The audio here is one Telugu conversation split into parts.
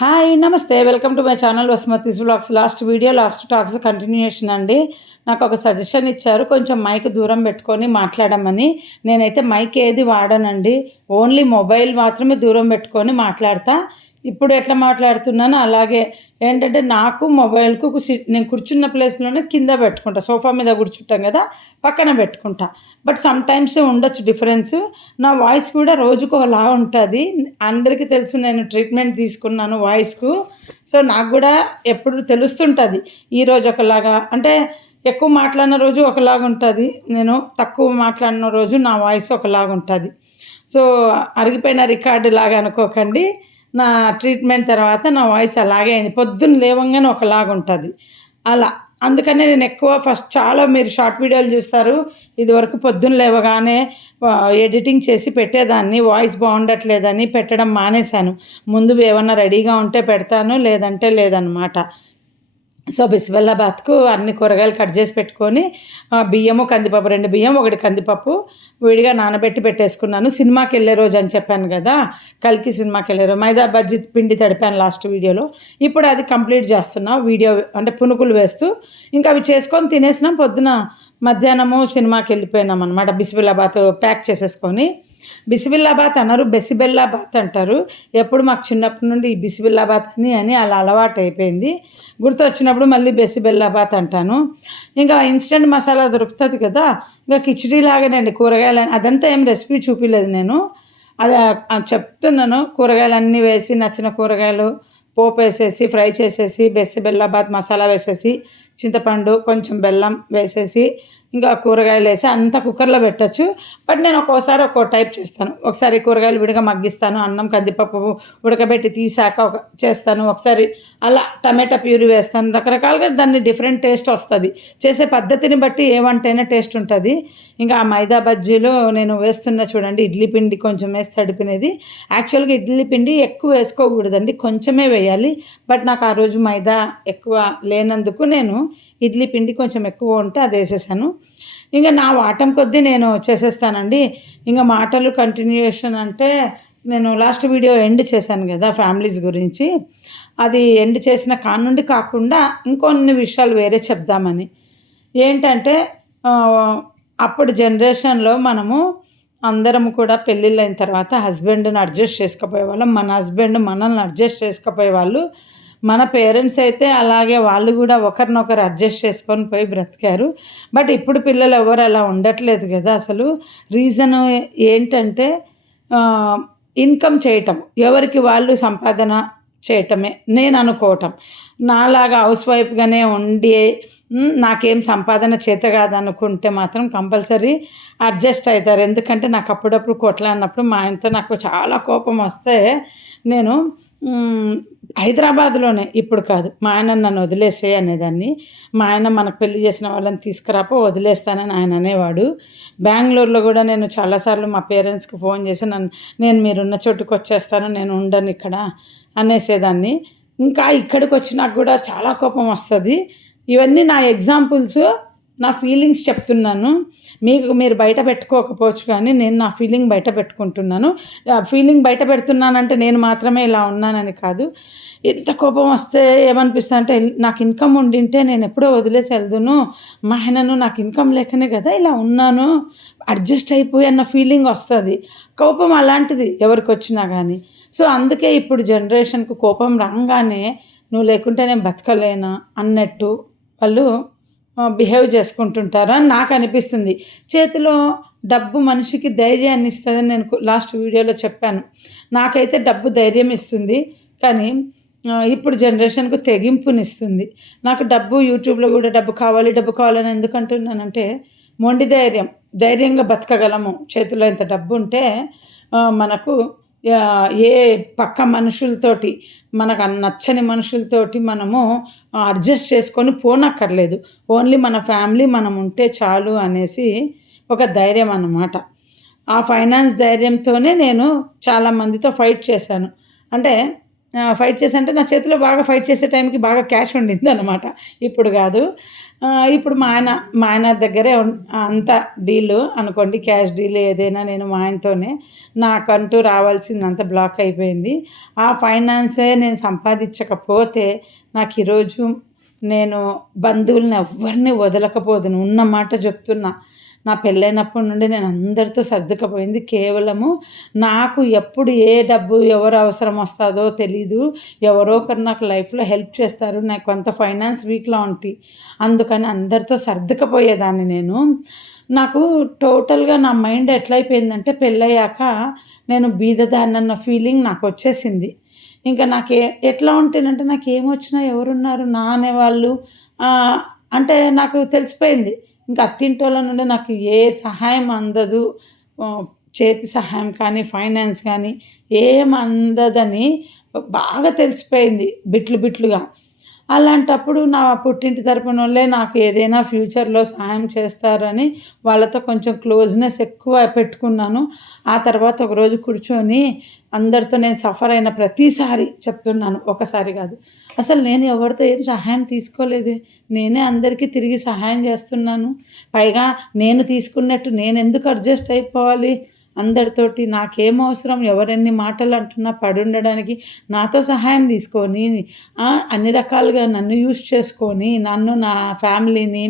హాయ్ నమస్తే welcome to my channel Vasumathi's vlogs. Last video last talks continuation అండి. నాకు ఒక సజెషన్ ఇచ్చారు, కొంచెం మైక్ దూరం పెట్టుకొని మాట్లాడమని. నేనైతే మైక్ ఏది వాడనండి, ఓన్లీ మొబైల్ మాత్రమే దూరం పెట్టుకొని మాట్లాడతా. ఇప్పుడు ఎట్లా మాట్లాడుతున్నానో అలాగే ఏంటంటే నాకు మొబైల్కు నేను కూర్చున్న ప్లేస్లోనే కింద పెట్టుకుంటా, సోఫా మీద కూర్చుంటాం కదా పక్కన పెట్టుకుంటా. బట్ సమ్ టైమ్స్ ఉండొచ్చు డిఫరెన్స్. నా వాయిస్ కూడా రోజుకు ఒకలా ఉంటుంది. అందరికీ తెలుసు నేను ట్రీట్మెంట్ తీసుకున్నాను వాయిస్కు. సో నాకు కూడా ఎప్పుడు తెలుస్తుంటుంది. ఈరోజు ఒకలాగా అంటే ఎక్కువ మాట్లాడిన రోజు ఒకలాగా ఉంటుంది, నేను తక్కువ మాట్లాడిన రోజు నా వాయిస్ ఒకలాగా ఉంటుంది. సో అరిగిపోయిన రికార్డు లాగా అనుకోకండి. నా ట్రీట్మెంట్ తర్వాత నా వాయిస్ అలాగే అయింది. పొద్దున్న లేవంగానే ఒకలాగా ఉంటుంది అలా. అందుకనే నేను ఎక్కువ ఫస్ట్ చాలా మీరు షార్ట్ వీడియోలు చూస్తారు. ఇదివరకు పొద్దున్న లేవగానే ఎడిటింగ్ చేసి పెట్టేదాన్ని, వాయిస్ బాగుండట్లేదని పెట్టడం మానేశాను. ముందు ఏమన్నా రెడీగా ఉంటే పెడతాను, లేదంటే లేదనమాట. సో బిస్బెల్లాబాద్కు అన్ని కూరగాయలు కట్ చేసి పెట్టుకొని బియ్యము కందిపప్పు, 2 బియ్యం 1 కందిపప్పు విడిగా నానబెట్టి పెట్టేసుకున్నాను. సినిమాకి వెళ్ళే రోజు అని చెప్పాను కదా, కల్కి సినిమాకి వెళ్ళే రోజు మైదా బజ్జీ పిండి తడిపాను లాస్ట్ వీడియోలో. ఇప్పుడు అది కంప్లీట్ చేస్తున్నా వీడియో, అంటే పునుకులు వేస్తూ. ఇంకా అవి చేసుకొని తినేసినాం. పొద్దున మధ్యాహ్నము సినిమాకి వెళ్ళిపోయినాం అనమాట. బిస్బెల్లాబాద్ ప్యాక్ చేసేసుకొని. బిస్బెల్లాబాద్ అనరు, బెసిబెల్లాబాద్ అంటారు. ఎప్పుడు మాకు చిన్నప్పటి నుండి ఈ బిస్బెల్లాబాద్ అని అలా అలవాటు అయిపోయింది. గుర్తు వచ్చినప్పుడు మళ్ళీ బెసిబెల్లాబాద్ అంటాను. ఇంకా ఇన్స్టెంట్ మసాలా దొరుకుతుంది కదా, ఇంకా కిచిడీ లాగానండి. కూరగాయలు అదంతా ఏం రెసిపీ చూపించలేదు నేను, అది చెప్తున్నాను. కూరగాయలన్నీ వేసి నచ్చిన కూరగాయలు పోపు వేసేసి ఫ్రై చేసేసి బెసిబెల్లాబాద్ మసాలా వేసేసి చింతపండు కొంచెం బెల్లం వేసేసి ఇంకా కూరగాయలు వేసి అంతా కుక్కర్లో పెట్టచ్చు. బట్ నేను ఒక్కోసారి ఒక్కో టైప్ చేస్తాను. ఒకసారి కూరగాయలు విడిగా మగ్గిస్తాను, అన్నం కందిపప్పు ఉడకబెట్టి తీసాక చేస్తాను. ఒకసారి అలా టమాటా ప్యూరీ వేస్తాను. రకరకాలుగా దాన్ని డిఫరెంట్ టేస్ట్ వస్తుంది. చేసే పద్ధతిని బట్టి ఏ వంటైనా టేస్ట్ ఉంటుంది. ఇంకా ఆ మైదా బజ్జీలు నేను వేస్తున్నా చూడండి. ఇడ్లీ పిండి కొంచెం వేసి తడిపినది. యాక్చువల్గా ఇడ్లీ పిండి ఎక్కువ వేసుకోకూడదండి, కొంచెమే వేయాలి. బట్ నాకు ఆ రోజు మైదా ఎక్కువ లేనందుకు నేను ఇడ్లీ పిండి కొంచెం ఎక్కువ ఉంటే అది వేసేసాను. ఇంకా నా వాటం కొద్దీ నేను చేసేస్తానండి. ఇంకా మాటలు కంటిన్యూషన్ అంటే నేను లాస్ట్ వీడియో ఎండ్ చేశాను కదా ఫ్యామిలీస్ గురించి. అది ఎండ్ చేసిన కానుండి కాకుండా ఇంకొన్ని విషయాలు వేరే చెప్దామని. ఏంటంటే అప్పుడు జనరేషన్లో మనము అందరము కూడా పెళ్ళిళ్ళైన తర్వాత హస్బెండ్ని అడ్జస్ట్ చేసుకుపోయేవాళ్ళం. మన హస్బెండ్ మనల్ని అడ్జస్ట్ చేసుకుపోయేవాళ్ళు. మన పేరెంట్స్ అయితే అలాగే వాళ్ళు కూడా ఒకరినొకరు అడ్జస్ట్ చేసుకొని పోయి బ్రతికారు. బట్ ఇప్పుడు పిల్లలు ఎవరు అలా ఉండట్లేదు కదా అసలు. రీజను ఏంటంటే ఇన్కమ్ చేయటం, ఎవరికి వాళ్ళు సంపాదన చేయటమే నేను అనుకోవటం. నాలాగా హౌస్ వైఫ్గానే ఉండి నాకేం సంపాదన చేత కాదనుకుంటే మాత్రం కంపల్సరీ అడ్జస్ట్ అవుతారు. ఎందుకంటే నాకు అప్పుడప్పుడు కొట్లాడినప్పుడు మా ఆయనతో నాకు చాలా కోపం వస్తే నేను హైదరాబాద్లోనే, ఇప్పుడు కాదు, మా ఆయన నన్ను వదిలేసే అనేదాన్ని. మా ఆయన మనకు పెళ్లి చేసిన వాళ్ళని తీసుకురాపో వదిలేస్తానని ఆయన అనేవాడు. బెంగళూరులో కూడా నేను చాలాసార్లు మా పేరెంట్స్కి ఫోన్ చేసి నేను మీరున్న చోటుకు వచ్చేస్తాను, నేను ఉండను ఇక్కడ అనేసేదాన్ని. ఇంకా ఇక్కడికి వచ్చినాక కూడా చాలా కోపం వస్తుంది. ఇవన్నీ నా ఎగ్జాంపుల్స్, నా ఫీలింగ్స్ చెప్తున్నాను. మీరు బయట పెట్టుకోకపోవచ్చు, కానీ నేను నా ఫీలింగ్ బయట పెట్టుకుంటున్నాను. ఫీలింగ్ బయట పెడుతున్నానంటే నేను మాత్రమే ఇలా ఉన్నానని కాదు. ఎంత కోపం వస్తే ఏమనిపిస్తుంది అంటే, నాకు ఇన్కమ్ ఉండింటే నేను ఎప్పుడో వదిలేసి వెళ్దును, మా ఆయనను నాకు ఇన్కమ్ లేకనే కదా ఇలా ఉన్నాను, అడ్జస్ట్ అయిపోయి అన్న ఫీలింగ్ వస్తుంది. కోపం అలాంటిది ఎవరికి వచ్చినా కానీ. సో అందుకే ఇప్పుడు జనరేషన్కు కోపం రాగానే నువ్వు లేకుంటే నేను బతకలేనా అన్నట్టు వాళ్ళు బిహేవ్ చేసుకుంటుంటారు అని నాకు అనిపిస్తుంది. చేతిలో డబ్బు మనిషికి ధైర్యాన్ని ఇస్తుందని నేను లాస్ట్ వీడియోలో చెప్పాను. నాకైతే డబ్బు ధైర్యం ఇస్తుంది, కానీ ఇప్పుడు జనరేషన్కు తెగింపునిస్తుంది. నాకు డబ్బు యూట్యూబ్లో కూడా డబ్బు కావాలని ఎందుకు అంటున్నానంటే, మొండి ధైర్యంగా బతకగలము. చేతిలో ఇంత డబ్బు ఉంటే మనకు ఏ పక్క మనుషులతోటి, మనకు నచ్చని మనుషులతోటి మనము అడ్జస్ట్ చేసుకొని పోనక్కర్లేదు. ఓన్లీ మన ఫ్యామిలీ మనం ఉంటే చాలు అనేసి ఒక ధైర్యం అన్నమాట. ఆ ఫైనాన్స్ ధైర్యంతోనే నేను చాలామందితో ఫైట్ చేశాను. అంటే ఫైట్ చేశా అంటే నా చేతిలో బాగా ఫైట్ చేసే టైంకి బాగా క్యాష్ ఉండిందనమాట. ఇప్పుడు గాదు. ఇప్పుడు మా ఆయన దగ్గరే అంతా డీలు అనుకోండి. క్యాష్ డీల్ ఏదైనా నేను మా ఆయనతోనే. నాకంటూ రావాల్సిందంతా బ్లాక్ అయిపోయింది. ఆ ఫైనాన్సే నేను సంపాదించకపోతే నాకీరోజు నేను బంధువులని ఎవ్వరిని వదలకపోదును. ఉన్న మాట చెప్తున్నా. నా పెళ్ళైనప్పటి నుండి నేను అందరితో సర్దుకుపోయింది. కేవలము నాకు ఎప్పుడు ఏ డబ్బు ఎవరు అవసరం వస్తాదో తెలీదు. ఎవరో ఒకరు నాకు లైఫ్‌లో హెల్ప్ చేస్తారు. నాకు కొంత ఫైనాన్స్ వీక్‌లో ఉంటి. అందుకని అందరితో సర్దుకుపోయేదాన్ని నేను. నాకు టోటల్‌గా నా మైండ్ ఎట్లయిపోయిందంటే పెళ్ళయ్యాక నేను బీదదాన్నన్న ఫీలింగ్ నాకొచ్చేసింది. ఇంకా ఎట్లా ఉంటేనంటే నాకేమొచ్చినా ఎవరున్నారు నా అనేవాళ్ళు ఆహ్, అంటే నాకు తెలిసిపోయింది. ఇంక అత్తింటోళ్ళ నుండి నాకు ఏ సహాయం అందదు. ఆహ్, చేతి సహాయం కానీ, ఫైనాన్స్ కానీ ఏం అందదని బాగా తెలిసిపోయింది బిట్లు బిట్లుగా. అలాంటప్పుడు నా పుట్టింటి తరపునోళ్ళే నాకు ఏదైనా ఫ్యూచర్‌లో సహాయం చేస్తారని వాళ్ళతో కొంచెం క్లోజ్‌నెస్ ఎక్కువ పెట్టుకున్నాను. ఆ తర్వాత ఒకరోజు కూర్చొని అందరితో నేను సఫర్ అయిన ప్రతిసారి చెప్తున్నాను. ఒకసారి కాదు. అసలు నేను ఎవరితో ఏం సహాయం తీసుకోలేదే. నేనే అందరికీ తిరిగి సహాయం చేస్తున్నాను. పైగా నేను తీసుకున్నట్టు నేనెందుకు అడ్జస్ట్ అయిపోవాలి అందరితోటి. నాకేం అవసరం ఎవరెన్ని మాటలు అంటున్నా పడుండడానికి. నాతో సహాయం తీసుకొని అన్ని రకాలుగా నన్ను యూజ్ చేసుకొని నన్ను, నా ఫ్యామిలీని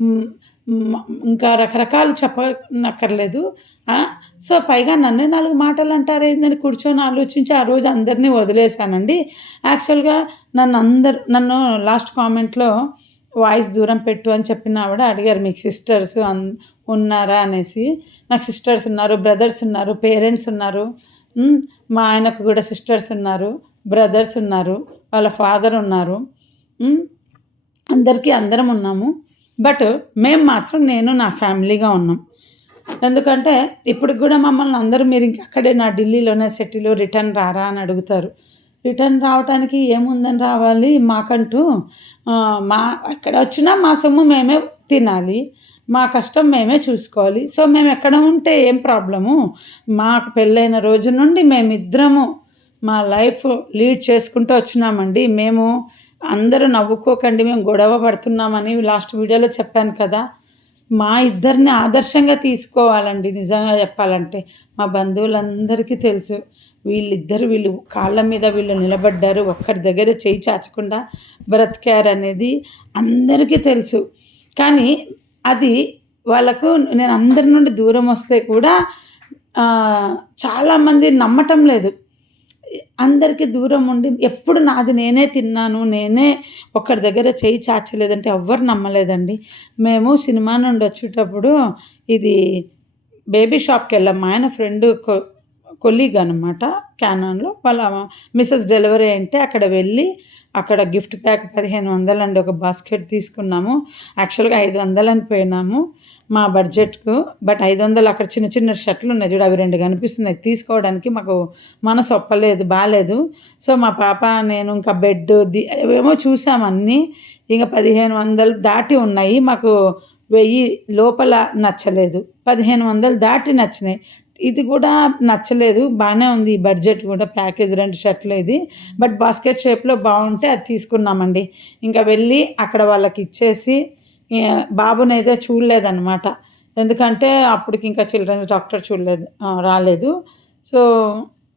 హ్మ్, హ్మ్, ఇంకా రకరకాలు చెప్పనక్కర్లేదు. ఆ! సో, పైగా నన్నే 4 మాటలంటారేందని కూర్చొని ఆలోచించి ఆ రోజు అందరిని వదిలేసానండి. యాక్చువల్‌గా నన్ను లాస్ట్ కామెంట్‌లో వాయిస్ దూరం పెట్టు అని చెప్పిన ఆవిడ అడిగారు, మీకు సిస్టర్స్ ఉన్నారా అనేసి. నాకు సిస్టర్స్ ఉన్నారు, బ్రదర్స్ ఉన్నారు, పేరెంట్స్ ఉన్నారు. హ్మ్. మా ఆయనకు కూడా సిస్టర్స్ ఉన్నారు, బ్రదర్స్ ఉన్నారు, వాళ్ళ ఫాదర్ ఉన్నారు. హ్మ్. అందరం ఉన్నాము. బట్ మేము మాత్రం నేను నా ఫ్యామిలీగా ఉన్నాం. ఎందుకంటే ఇప్పటికి గూడా మమ్మల్ని అందరూ మీరింకక్కడే నా ఢిల్లీలోనే సెటిలు రిటర్న్ రారా అని అడుగుతారు. రిటర్న్ రావటానికి ఏముందని రావాలి మాకంటూ ఎక్కడొచ్చినా మా సొమ్ము మేమే తినాలి. మా కష్టం మేమే చూసుకోవాలి. సో, మేమెక్కడ ఉంటే ఏం ప్రాబ్లము? మాకు పెళ్ళైన రోజు నుండి మేమిద్దరము మా లైఫ్ లీడ్ చేసుకుంటూ వచ్చినామండి. మేము అందరూ నవ్వుకోకండి మేము గొడవ పడుతున్నామని లాస్ట్ వీడియోలో చెప్పాను కదా! మా ఇద్దరిని ఆదర్శంగా తీసుకోవాలండి నిజంగా చెప్పాలంటే. మా బంధువులందరికీ తెలుసు. వీళ్ళు కాళ్ళ మీద వీళ్ళు నిలబడ్డారు. ఒక్కరి దగ్గర చెయ్యి చాచకుండా బ్రతికారనేది అందరికీ తెలుసు. కానీ అది వాళ్ళకు నేను అందరి నుండి దూరం వస్తే కూడా చాలామంది నమ్మటం లేదు. అందరికి దూరం ఉండి ఎప్పుడు నాది నేనే తిన్నాను. నేనే ఒకరి దగ్గర చెయ్యి చాచలేదంటే ఎవ్వరు నమ్మలేదండి. మేము సినిమా నుండి వచ్చేటప్పుడు ఇది బేబీ షాప్‌కెళ్ళాం. మా ఆయన ఫ్రెండ్ కొలీగ్ అనమాట క్యానాన్‌లో. వాళ్ళ మిసెస్ డెలివరీ అయింటే అక్కడ వెళ్ళి అక్కడ గిఫ్ట్ ప్యాక్ 1500 అండి ఒక బాస్కెట్ తీసుకున్నాము. యాక్చువల్‌గా 500 అని పోయినాము మా బడ్జెట్‌కు. బట్ 500 అక్కడ చిన్న చిన్న షర్ట్లున్నాయి చూడు అవి 2 కనిపిస్తున్నాయి. తీసుకోవడానికి మాకు మనసు ఒప్పలేదు. బాలేదు. సో, మా పాప నేను ఇంకా అవేమో చూసాము అన్నీ. ఇక 1500 దాటి ఉన్నాయి. మాకు 1000 లోపల నచ్చలేదు. 1500 దాటి నచ్చినాయి. ఇది కూడా నచ్చలేదు. బానే ఉంది ఈ బడ్జెట్ కూడా ప్యాకేజ్ 2 షర్ట్‌లు ఇది. బట్ బాస్కెట్ షేప్‌లో బావుంటే అది తీసుకున్నామండి. ఇంకా వెళ్ళి అక్కడ వాళ్ళకిచ్చేసి బాబునైతే చూడలేదనమాట. ఎందుకంటే అప్పటికింకా చిల్డ్రన్స్ డాక్టర్ రాలేదు. సో,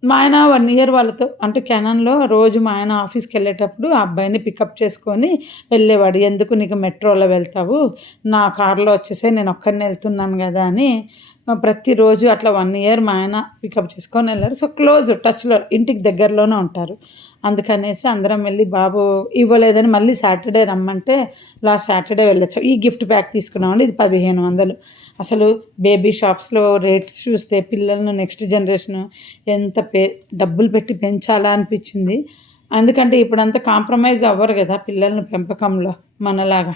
మా ఆయన 1 ఇయర్ వాళ్ళతో అంటే కెనాన్‌లో రోజు మా ఆయన ఆఫీస్‌కెళ్ళేటప్పుడు ఆ అబ్బాయిని పికప్ చేసుకొని వెళ్ళేవాడు. ఎందుకు నీకు మెట్రోలో వెళ్తావు, నా కార్‌లో వచ్చేసేయి నేనొక్కడినే వెళ్తున్నాను గదా! అని ప్రతిరోజు అట్లా 1 ఇయర్ మా ఆయన పికప్ చేసుకొని వెళ్లారు. సో, క్లోజ్ టచ్‌లో ఇంటికి దగ్గరలోనే ఉంటారు. అందుకనేసి అందరం వెళ్ళి బాబు ఇవ్వలేదని మళ్ళీ సాటర్‌డే రమ్మంటే లాస్ట్ సాటర్‌డే వెళ్ళొచ్చాం. ఈ గిఫ్ట్ ప్యాక్ తీసుకున్నామండి. ఇది 1500. అసలు బేబీ షాప్స్‌లో రేట్స్ చూస్తే పిల్లలను నెక్స్ట్ జనరేషన్ ఎంత డబ్బులు పెట్టి పెంచాలా అనిపించింది. ఎందుకంటే ఇప్పుడంతా కాంప్రమైజ్ అవ్వరు గదా! పిల్లల్ని పెంపకంలో మనలాగా.